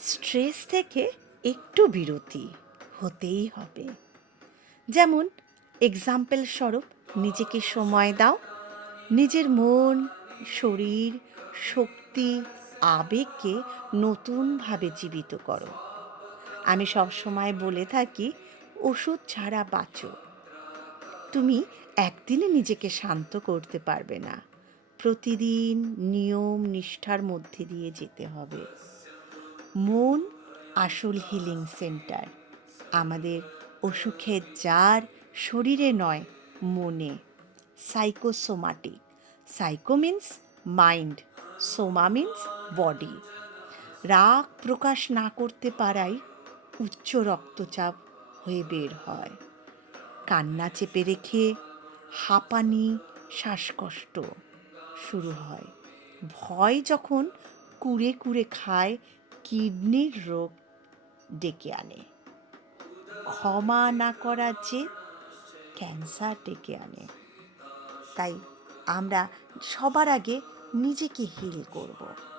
Stress থেকে একটু বিরতি হতেই হবে। যেমন এক্সাম্পল স্বরূপ নিজেকে সময় দাও, নিজের মন, শরীর, শক্তি, আবেগকে নতুনভাবে জীবিত করো। আমি সবসময় বলে থাকি, ওষুধ ছাড়া বাঁচো। তুমি একদিনে নিজেকে শান্ত করতে পারবে না, প্রতিদিন নিয়ম নিষ্ঠার মধ্যে দিয়ে যেতে হবে। মন আসল হিলিং সেন্টার। আমাদের অসুখের জার শরীরে নয়, মনে। Psychosomatic. Psycho means mind, Soma means body. রাগ প্রকাশ না করতে পারাই উচ্চ রক্তচাপ হয়ে বের হয়। কান্না চেপে রেখে হাঁপানি, শ্বাসকষ্ট শুরু হয়। ভয় যখন কুরে কুরে খায়, কিডনির রোগ ডেকে আনে। ক্ষমা না করা যে ক্যান্সার ডেকে আনে। তাই আমরা সবার আগে নিজেকে হিল করব।